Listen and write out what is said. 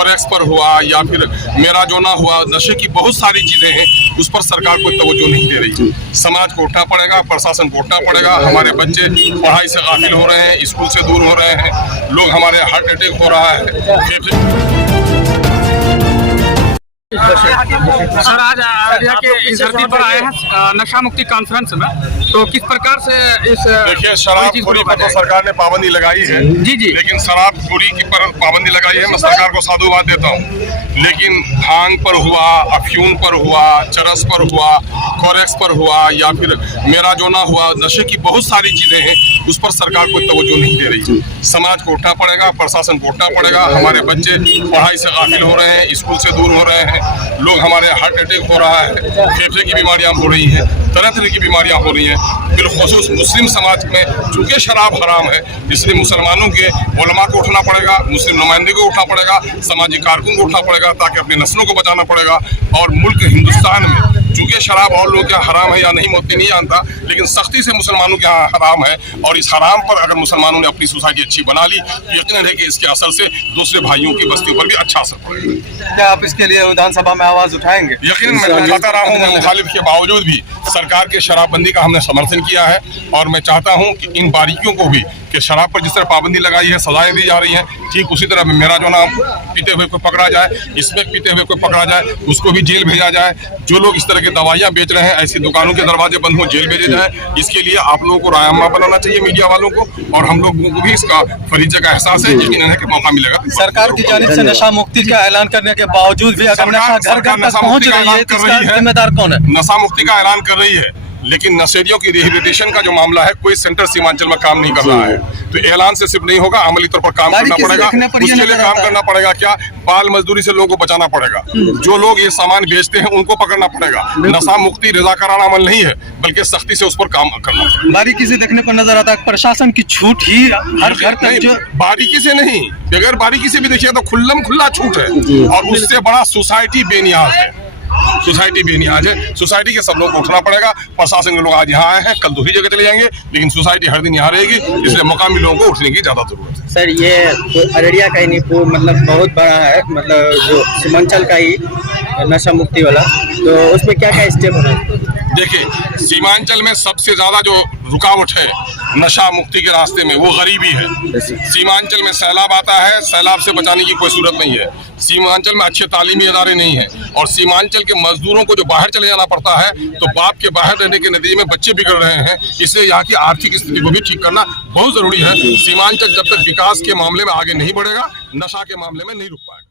Forex पर हुआ या फिर मेरा जो ना हुआ, नशे की बहुत सारी चीजें हैं, उस पर सरकार कोई तवज्जो नहीं दे रही। समाज को उठना पड़ेगा, प्रशासन को उठना पड़ेगा। हमारे बच्चे पढ़ाई से गाफिल हो रहे हैं, स्कूल से दूर हो रहे हैं, लोग हमारे हार्ट अटैक हो रहा है। सर, आज अररिया के इस धरती पर आए हैं नशा मुक्ति कॉन्फ्रेंस में, तो किस प्रकार से इस देखिए, शराबखोरी पर तो सरकार ने पाबंदी लगाई है। जी जी, लेकिन शराबखोरी की पर पाबंदी लगाई है, मैं सरकार को साधुवाद देता हूँ। लेकिन भांग पर हुआ, अफयूम पर हुआ, चरस पर हुआ, फॉरेक्स पर हुआ या फिर मेरा जो ना हुआ, नशे की बहुत सारी चीजें हैं, उस पर सरकार कोई तवज्जो नहीं दे रही। समाज को उठना पड़ेगा, प्रशासन को उठना पड़ेगा। हमारे बच्चे पढ़ाई से गाफिल हो रहे हैं, स्कूल से दूर हो रहे हैं, लोग हमारे हार्ट अटैक हो रहा है, फेफड़े की बीमारियां हो रही हैं, तरह तरह की बीमारियां हो रही हैं। बिलखुसूस मुस्लिम समाज में चूंकि शराब हराम है, इसलिए मुसलमानों के उलमा को उठना पड़ेगा, मुस्लिम नुमाइंदे को उठना पड़ेगा, समाजी कारकुन को उठना पड़ेगा, ताकि अपनी नस्लों को बचाना पड़ेगा। और मुल्क हिंदुस्तान में चूंकि शराब और लोग क्या हराम है या नहीं मुझे नहीं जानता, लेकिन सख्ती से मुसलमानों के यहाँ हराम है। और इस हराम पर अगर मुसलमानों ने अपनी सोसाइटी अच्छी बना ली, तो यकीनन है कि इसके असर से दूसरे भाइयों की बस्तियों पर भी अच्छा असर पड़ेगा। क्या आप इसके लिए विधानसभा में आवाज उठाएंगे? यकीनन मैं चाहता रहा हूँ, मैं मुखालिफ के बावजूद भी सरकार के शराबबंदी का हमने समर्थन किया है। और मैं चाहता हूँ कि इन बारीकियों को भी, कि शराब पर जिस तरह पाबंदी लगाई है, सजाएं दी जा रही हैं, ठीक उसी तरह मेरा जो नाम पीते हुए कोई पकड़ा जाए, इसमें पीते हुए कोई पकड़ा जाए, उसको भी जेल भेजा जाए। जो लोग इस तरह की दवाइयाँ बेच रहे हैं, ऐसी दुकानों के दरवाजे बंद हो, जेल भेजे जाए। इसके लिए आप लोगों को रायमा बनाना चाहिए, मीडिया वालों को, और हम लोगों को भी इसका फरीजे का एहसास है। यकीनन है कि मौका मिलेगा। सरकार की जानिब से नशा मुक्ति का ऐलान करने के बावजूद भी अगर नशा घर घर तक पहुंच रही है, तो इसका जिम्मेदार कौन है? नशा मुक्ति का ऐलान कर रही है, लेकिन नशेड़ियों की रिहेबिलिटेशन का जो मामला है, कोई सेंटर सीमांचल में काम नहीं कर रहा है। तो ऐलान से सिर्फ नहीं होगा, अमली तौर पर काम करना पड़ेगा। उसके लिए काम करना पड़ेगा क्या, बाल मजदूरी से लोगों को बचाना पड़ेगा। जो लोग ये सामान बेचते हैं, उनको पकड़ना पड़ेगा। नशा मुक्ति रजाकाराना अमल नहीं है, बल्कि सख्ती से उस पर काम करना पड़ेगा। बारीकी से देखने पर नजर आता है प्रशासन की छूट ही हर घर तक, जो बारीकी से नहीं, बगैर बारीकी से भी देखिए तो खुल्लम खुल्ला छूट है। और उससे बड़ा सोसाइटी बेनियाज है। सोसाइटी बेनियाज है। सोसाइटी के सब लोग को उठना पड़ेगा। प्रशासन के लोग आज यहाँ आए हैं, कल दूसरी जगह चले जाएंगे, लेकिन सोसाइटी हर दिन यहाँ रहेगी। इसलिए मुकामी लोगों को उठने की ज्यादा जरूरत है। सर, ये तो अररिया का ही नहीं, मतलब बहुत बड़ा है, मतलब जो सीमांचल का ही नशा मुक्ति वाला, तो उसमें क्या क्या स्टेप है? देखिए, सीमांचल में सबसे ज्यादा जो रुकावट है नशा मुक्ति के रास्ते में, वो गरीबी है। सीमांचल में सैलाब आता है, सैलाब से बचाने की कोई सूरत नहीं है। सीमांचल में अच्छे तालीमी इदारे नहीं है, और सीमांचल के मजदूरों को जो बाहर चले जाना पड़ता है, तो बाप के बाहर रहने के नतीजे में बच्चे बिगड़ रहे हैं। इसलिए यहाँ की आर्थिक स्थिति को भी ठीक करना बहुत जरूरी है। सीमांचल जब तक विकास के मामले में आगे नहीं बढ़ेगा, नशा के मामले में नहीं रुक पाएगा।